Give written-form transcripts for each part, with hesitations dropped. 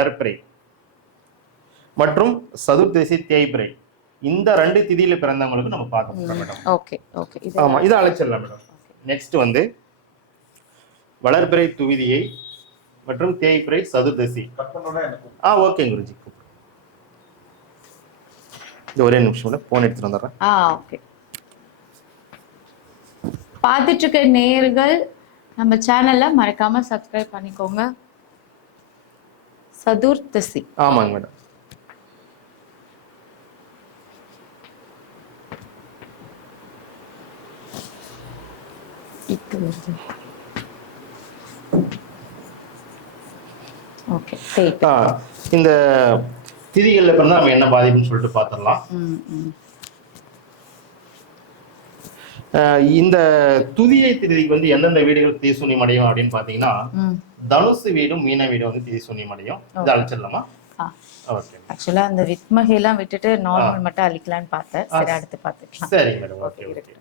வளர்ப்பிறை மற்றும் சதுர்தசி தேய்பிறை இந்த 2 திதியில பிறந்தவங்களுக்கு நம்ம பார்க்க போறோம் மேடம். Okay okay. ஆமா, இதை அழைச்சிடலாம் மேடம். நெக்ஸ்ட் வந்து வளர்பிறை துவிதியை மற்றும் தேய்பிறை சதுர்தசி. ஓகே குருஜி. இந்த ஒரே நிமிஷம் போன் எடுத்துட்டு வந்துடுறேன். ஓகே. பார்த்துட்டு இருக்க நேயர்கள் நம்ம சேனல்ல மறக்காம சப்ஸ்கிரைப் பண்ணிக்கோங்க. சதுர்தசி. ஆமாங்க மேடம். ஓகே. இந்த திதிகள்ல பிறந்தா நம்ம என்ன பாதிப்புன்னு சொல்லிட்டு பார்த்துடலாம். இந்த துதியை திதிக்கு வந்து எந்தெந்த வீடுகள் தீசூன்யம் அடையும் அப்படின்னு பாத்தீங்கன்னா தனுசு வீடும் மீன வீடும் வந்து தீசூன்யம் அடையும். இதை அழிச்சிடலாமா? ஓகே. ஆக்சுவலா அந்த வித்மகை எல்லாம் விட்டுட்டு நார்மல் மட்டும் அழிக்கலாம்னு பார்த்தேன். சரி, அடுத்து பார்த்துக்கலாம். சரி மேடம். Okay okay.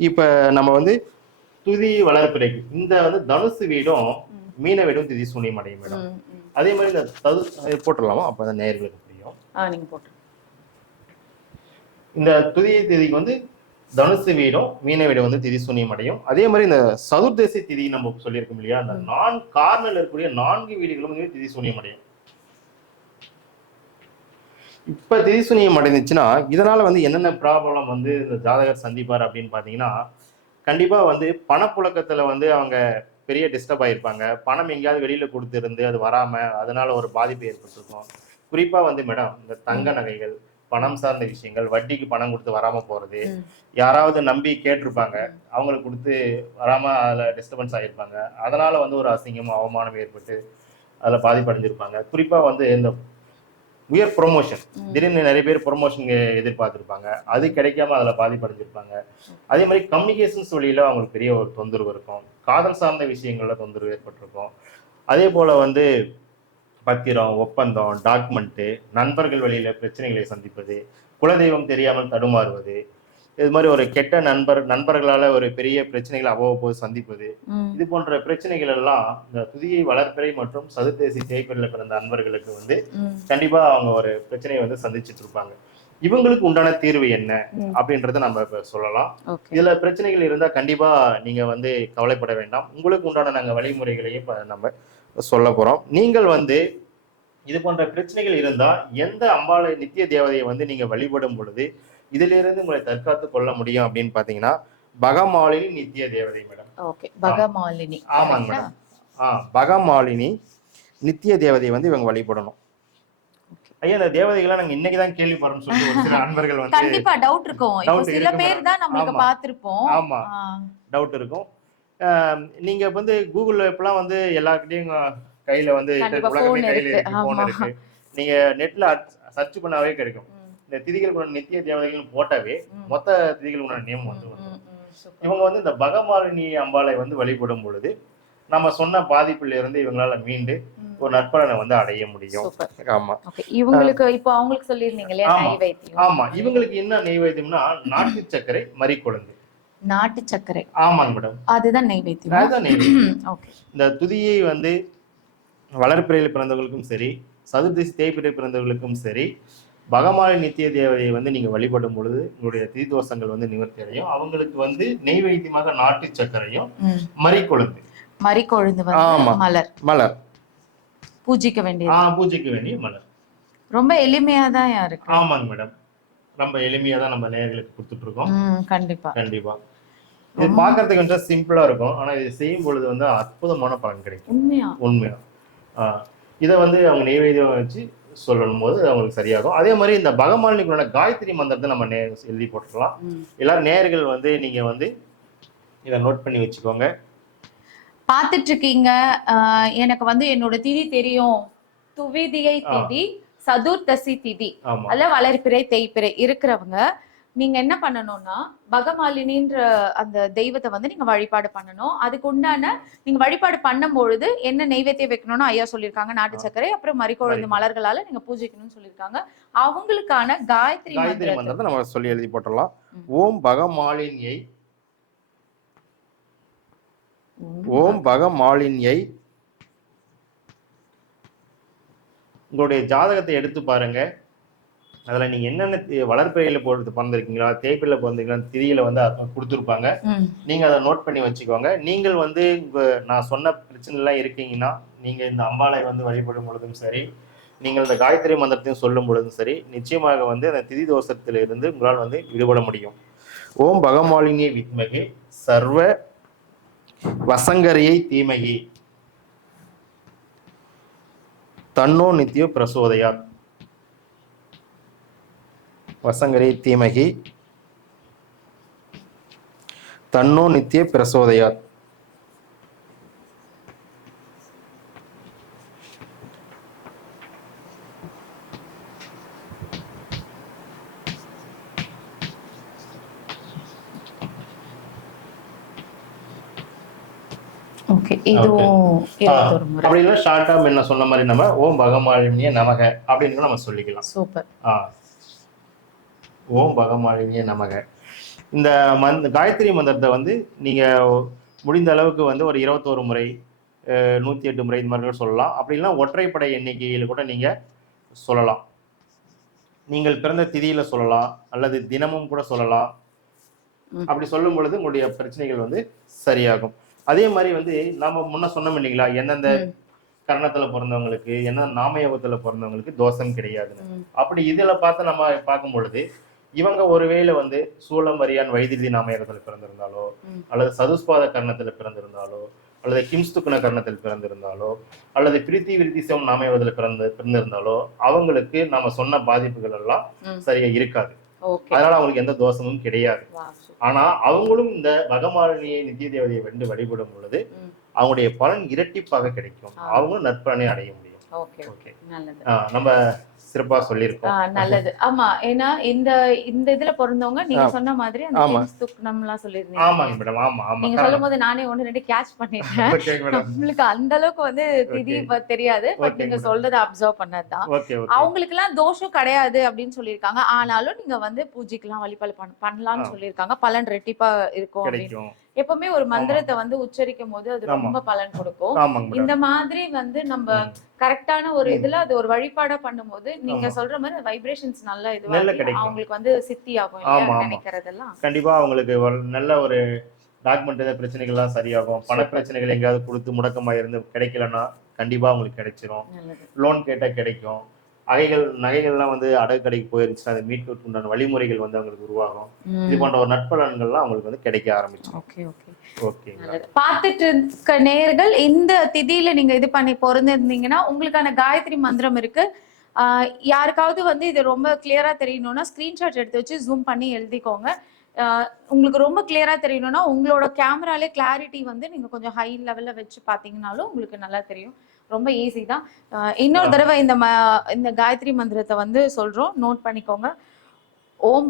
இப்ப நம்ம வந்து துதி வளர்ப்பிறைக்கு இந்த வந்து தனுசு வீடும் மீன வீடும் திதி சூன்யம் அடையும் மேடம். அதே மாதிரி இந்த போட்டுடலாமா? அப்ப அந்த நேயர்களுக்கு புரியும். நீங்க போட்டு. இந்த துதியை திதிக்கு வந்து தனுசு வீடும் மீன வீடும் வந்து திதி சூன்யம் அடையும். அதே மாதிரி இந்த சதுர்தசி திதி நம்ம சொல்லியிருக்கோம் இல்லையா, அந்த கார்னர்ல இருக்கக்கூடிய 4 வீடுகளும் வந்து திதி சூன்யம் அடையும். இப்ப திதி சூன்யம் அடைந்துச்சுன்னா இதனால வந்து என்னென்ன ப்ராப்ளம் வந்து இந்த ஜாதகர் சந்திப்பார் அப்படின்னு பாத்தீங்கன்னா, கண்டிப்பா வந்து பணப்புழக்கத்துல வந்து அவங்க பெரிய டிஸ்டர்ப் ஆயிருப்பாங்க. பணம் எங்கேயாவது வெளியில கொடுத்திருந்து அது வராம அதனால ஒரு பாதிப்பு ஏற்பட்டிருக்கும். குறிப்பா வந்து மேடம் இந்த தங்க நகைகள், பணம் சார்ந்த விஷயங்கள், வட்டிக்கு பணம் கொடுத்து வராம போறது, யாராவது நம்பி கேட்டிருப்பாங்க அவங்களுக்கு கொடுத்து வராம அதுல டிஸ்டர்பன்ஸ் ஆகிருப்பாங்க. அதனால வந்து ஒரு அசிங்கமும் அவமானம் ஏற்பட்டு அதுல பாதிப்படைஞ்சிருப்பாங்க. குறிப்பா வந்து இந்த உயர் ப்ரொமோஷன், திடீர்னு நிறைய பேர் ப்ரொமோஷன் எதிர்பார்த்திருப்பாங்க, அது கிடைக்காம அதுல பாதிப்படைஞ்சிருப்பாங்க. அதே மாதிரி கம்யூனிகேஷன்ஸ் வழியில அவங்களுக்கு பெரிய ஒரு தொந்தரவு இருக்கும். காதல் சார்ந்த விஷயங்கள்ல தொந்தரவு ஏற்பட்டிருக்கும். அதே போல வந்து பத்திரம், ஒப்பந்தம், டாக்குமெண்ட், நண்பர்கள் வழியில பிரச்சனைகளை சந்திப்பது, குலதெய்வம் தெரியாமல் தடுமாறுவது, இது மாதிரி ஒரு கெட்ட நண்பர்களால ஒரு பெரிய பிரச்சனைகளை அவ்வப்போது சந்திப்பது, இது போன்ற பிரச்சனைகள் எல்லாம் இந்த துதியை வளர்ப்பிறை மற்றும் சதுர்தசி தேய்பிறையில பிறந்த அன்பர்களுக்கு வந்து கண்டிப்பா அவங்க ஒரு பிரச்சனையை வந்து சந்திச்சுட்டு இருப்பாங்க. இவங்களுக்கு உண்டான தீர்வு என்ன அப்படின்றத நம்ம இப்ப சொல்லலாம். இதுல பிரச்சனைகள் இருந்தா கண்டிப்பா நீங்க வந்து கவலைப்பட வேண்டாம். உங்களுக்கு உண்டான நாங்க வழிமுறைகளையும் நம்ம சொல்ல போறோம். நீங்கள் வந்து இது போன்ற பிரச்சனைகள் இருந்தா எந்த அம்பாளை நித்திய தேவதையை வந்து நீங்க வழிபடும் பொழுது இதுல இருந்து உங்களை தற்காத்து கொள்ள முடியும் அப்படின்னு பாத்தீங்கன்னா, பகமாலினி நித்திய தேவதை மேடம். ஓகே. பகமாலினி. ஆமாங்க மேடம். பகமாலினி நித்திய தேவதையை வந்து இவங்க வழிபடணும். ஐயா, இந்த தேவதைகளை நாங்க இன்னைக்குதான் கேள்விப்படுறோம்னு சொல்லி ஒரு சில அன்பர்கள் வந்து கண்டிப்பா டவுட் இருக்கும். இப்போ சில பேர் தான் நம்மளுக்கு பாத்திருப்போம். ஆமா, டவுட் இருக்கும். நீங்க வந்து கூகுள்ல இப்பலாம் வந்து எல்லார்கிட்டயும் கையில வந்து உலகமே கையில இருக்கு, போன் இருக்கு. நீங்க நெட்ல சர்ச் பண்ணாவே கிடைக்கும். இந்த திதிகள் நித்திய தேவதைகள் போட்டாவே மொத்த திதிகள் நேம் வந்து இவங்க வந்து இந்த பகமாலினி அம்பாளை வந்து வழிபடும் பொழுது நம்ம சொன்ன பாதிப்புல இருந்து இவங்களால மீண்டு ஒரு நற்பலனை வந்து அடைய முடியும். ஆமா. இவங்களுக்கு இப்போ அவங்களுக்கு சொல்லிருந்தீங்க இல்லையா நைவேத்தியம்? ஆமா, இவங்களுக்கு என்ன நைவேத்தியம்னா நாட்டு சர்க்கரை மறிக்குழந்து. நாட்டு சர்க்கரை. ஆமாங்க மேடம், அதுதான் நைவேத்தியம். அதுதான் நைவேத்தியம். ஓகே. இந்த துதியை வந்து வளர்ப்பிறையில் பிறந்தவர்களுக்கும் சரி, சதுர்தசி தேய்பிறை பிறந்தவர்களுக்கும் சரி, பகமாலினி நித்திய தேவதையை வந்து நீங்க வழிபடும் பொழுது உங்களுடைய தீதோஷங்கள் வந்து நிவர்த்தி அடையும். அவங்களுக்கு வந்து நெய்வேத்தியமாக நாட்டு சர்க்கரையும் மறிக்குழந்து. மறிக்குழந்து மலர் மலர் பூஜிக்க வேண்டிய மலர். ரொம்ப எளிமையாதான் இருக்கு. ஆமாங்க மேடம், ரொம்ப எளிமையாதான் நம்ம நேயர்களுக்கு கொடுத்துட்டு இருக்கோம். கண்டிப்பா கண்டிப்பா. இது பாக்குறதுக்கு கொஞ்சம் சிம்பிளா இருக்கும், ஆனா இது செய்யும் பொழுது வந்து அற்புதமான பலன் கிடைக்கும். உண்மையா இதை வந்து அவங்க நெய்வேத்தியம் வச்சு சொல்லும் போது அவங்களுக்கு சரியாகும். அதே மாதிரி இந்த பகமாலினிக்குள்ள காயத்ரி மந்திரத்தை நம்ம எழுதி போட்டுக்கலாம். எல்லாரும் நேயர்கள் வந்து நீங்க வந்து இதை நோட் பண்ணி வச்சுக்கோங்க. பாத்துட்டு இருக்கீங்க. எனக்கு வந்து என்னோட திதி தெரியும், துவிதியை திதி, சதுர்தசி திதி, அல்ல வளர்ப்பிறை தேய்பிறை இருக்கிறவங்க நீங்க என்ன பண்ணணும்னா பகமாலினின்ற அந்த தெய்வத்தை வந்து நீங்க வழிபாடு பண்ணணும். அதுக்கு உண்டான நீங்க வழிபாடு பண்ணும் பொழுது என்ன நெய்வேத்தியம் வைக்கணும்னு ஐயா சொல்லியிருக்காங்க. நாட்டு சர்க்கரை, அப்புறம் மறிக்குழந்து மலர்களால நீங்க பூஜிக்கணும்னு சொல்லியிருக்காங்க. அவங்களுக்கான காயத்ரி மந்திரத்தை நம்ம சொல்லி எழுதி போட்டுடலாம். ஓம் பகமாலினியை, ஓம் பகமாலினியை உங்களுடைய ஜாதகத்தை எடுத்து பாருங்க. அதில் நீங்கள் என்னென்ன வளர்ப்பிறையில் போட்டு பிறந்திருக்கீங்களா, தேய்பிரையில் பிறந்திருக்கீங்களா, திதியில் வந்து கொடுத்துருப்பாங்க. நீங்கள் அதை நோட் பண்ணி வச்சுக்கோங்க. நீங்கள் வந்து நான் சொன்ன பிரச்சனைலாம் இருக்கீங்கன்னா நீங்கள் இந்த அம்பாளை வந்து வழிபடும் பொழுதும் சரி, நீங்கள் இந்த காயத்ரி மந்திரத்தையும் சொல்லும் பொழுதும் சரி, நிச்சயமாக வந்து அந்த திதி தோஷத்திலிருந்து உங்களால் வந்து விடுபட முடியும். ஓம் பகமாலினி வித்மகே சர்வ வசங்கரியை தீமகி தன்னோ நித்திய பிரசோதயாத். வசங்கரை தீமகி தன்னோ நித்திய பிரசோதயாத். ஓகே, இதுவும் 21 முறை. அப்படி இல்லை ஷார்ட்டா என்ன சொன்ன மாதிரி நம்ம ஓம் பகமாலினிய நமக அப்படின்னு நம்ம சொல்லிக்கலாம். சூப்பர். ஓம் பகமாலினிய நமக. இந்த காயத்ரி மந்திரத்தை வந்து நீங்க முடிந்த அளவுக்கு வந்து ஒரு 21 முறை 108 முறை இந்த மாதிரி சொல்லலாம். அப்படின்னா ஒற்றைப்படை எண்ணிக்கையில் கூட நீங்க சொல்லலாம். நீங்கள் பிறந்த திதியில சொல்லலாம், அல்லது தினமும் கூட சொல்லலாம். அப்படி சொல்லும் பொழுது உங்களுடைய பிரச்சனைகள் வந்து சரியாகும். அதே மாதிரி வந்து நாம முன்ன சொன்னோம் இல்லைங்களா, எந்தெந்த கரணத்துல பிறந்தவங்களுக்கு என்ன நாமயோகத்துல பிறந்தவங்களுக்கு தோஷம் கிடையாதுன்னு. அப்படி இதுல பார்த்து நம்ம பார்க்கும் பொழுது இவங்க ஒருவேளை வந்து சூலம் வரியான் வைத்திரி நாமயோகத்துல பிறந்திருந்தாலோ, அல்லது சதுஸ்பாத கர்ணத்துல பிறந்திருந்தாலோ, அல்லது கிம்ஸ்துக்குண கர்ணத்தில் பிறந்திருந்தாலோ, அல்லது பிரீத்தி விருத்திசம் நாமயோகத்துல பிறந்திருந்தாலோ அவங்களுக்கு நாம சொன்ன பாதிப்புகள் எல்லாம் சரியா இருக்காது. அதனால அவங்களுக்கு எந்த தோஷமும் கிடையாது. ஆனா அவங்களும் இந்த பகமாலினியை நித்திய தேவதையை வந்து வழிபடும் பொழுது அவங்களுடைய பலன் இரட்டிப்பாக கிடைக்கும். அவங்களும் நற்பலனை அடைய முடியும். நம்ம சிறப்பா சொல்லியிருக்கோம். நல்லது. ஆமா, ஏன்னா இந்த இதுல பிறந்தவங்க நீங்க சொன்ன மாதிரி அந்த கிம்ஸ்துக்னம்லாம் சொல்லிருந்தீங்க. ஆமாங்க மேடம். ஆமா ஆமா, நீங்க சொல்லும்போது நானே ஒன்னு ரெண்டு கேட்ச் பண்ணிட்டேன். உங்களுக்கு அந்த அளவுக்கு வந்து திதி தெரியாது, பட் நீங்க சொல்றதை அப்சர்வ் பண்ணதுதான். அவங்களுக்கு எல்லாம் தோஷம் கிடையாது அப்படின்னு சொல்லியிருக்காங்க. ஆனாலும் நீங்க வந்து பூஜைக்கெல்லாம் வழிபாடு பண்ணலாம்னு சொல்லியிருக்காங்க. பலன் ரெட்டிப்பா இருக்கும் அப்படின்னு. எப்பவுமே ஒரு மந்திரத்தை வந்து உச்சரிக்கும் போது அது ரொம்ப பலன் கொடுக்கும். இந்த மாதிரி வந்து நம்ம கரெக்டான ஒரு இதுல அது ஒரு வழிபாடா பண்ணும்போது நீங்க சொல்ற மாதிரி வைப்ரேஷன்ஸ் நல்லா இதுவா அவங்களுக்கு வந்து சித்தி ஆகும் நினைக்கிறதெல்லாம். கண்டிப்பா அவங்களுக்கு நல்ல ஒரு டாக்குமெண்ட் பிரச்சனைகள் எல்லாம் சரியாகும். பண பிரச்சனைகள் எங்கேயாவது கொடுத்து முடக்கமா இருந்து கிடைக்கலன்னா கண்டிப்பா அவங்களுக்கு கிடைச்சிரும். லோன் கேட்டா கிடைக்கும். நகைகள்லாம் வந்து அடகு கடைக்கு போயிருந்துச்சுன்னா அதை மீட்பதற்கு உண்டான வழிமுறைகள் வந்து அவங்களுக்கு உருவாகும். இது போன்ற ஒரு நட்பலன்கள்லாம் அவங்களுக்கு வந்து கிடைக்க ஆரம்பிச்சிடும். பார்த்துட்டு இருக்க நேயர்கள், இந்த திதியில நீங்க இது பண்ணி பிறந்திருந்தீங்கன்னா உங்களுக்கான காயத்ரி மந்திரம் இருக்கு. யாருக்காவது வந்து இது ரொம்ப கிளியரா தெரியணும்னா ஸ்கிரீன்ஷாட் எடுத்து வச்சு ஜூம் பண்ணி எழுதிக்கோங்க. உங்களுக்கு ரொம்ப கிளியரா தெரியணும்னா உங்களோட கேமராலே கிளாரிட்டி வந்து நீங்க கொஞ்சம் ஹை லெவல்ல வச்சு பாத்தீங்கன்னாலும் உங்களுக்கு நல்லா தெரியும். ரொம்ப ஈஸி தான். இன்னொரு தடவை இந்த காயத்ரி மந்திரத்தை வந்து சொல்றோம், நோட் பண்ணிக்கோங்க. ஓம்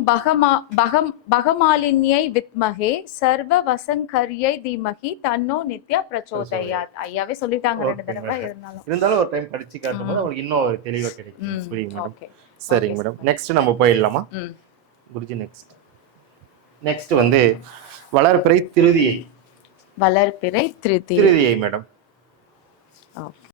பகமாலின்யை வித்மகே சர்வ வசங்கரியை தீமகி தன்னோ நித்யா பிரச்சோதயாத். ஐயாவே சொல்லிட்டாங்க 2 தடவை, இருந்தாலும் ஒரு டைம் படிச்சு காட்டும்போது உங்களுக்கு இன்னும் தெளிவா கிடைக்கும். புரியுங்க மேடம். சரிங்க மேடம், நெக்ஸ்ட் நம்ம போயிடலாமா குருஜி? நெக்ஸ்ட் வந்து வளர்பிறை திருதியை. வளர்பிறை திருதியை மேடம்.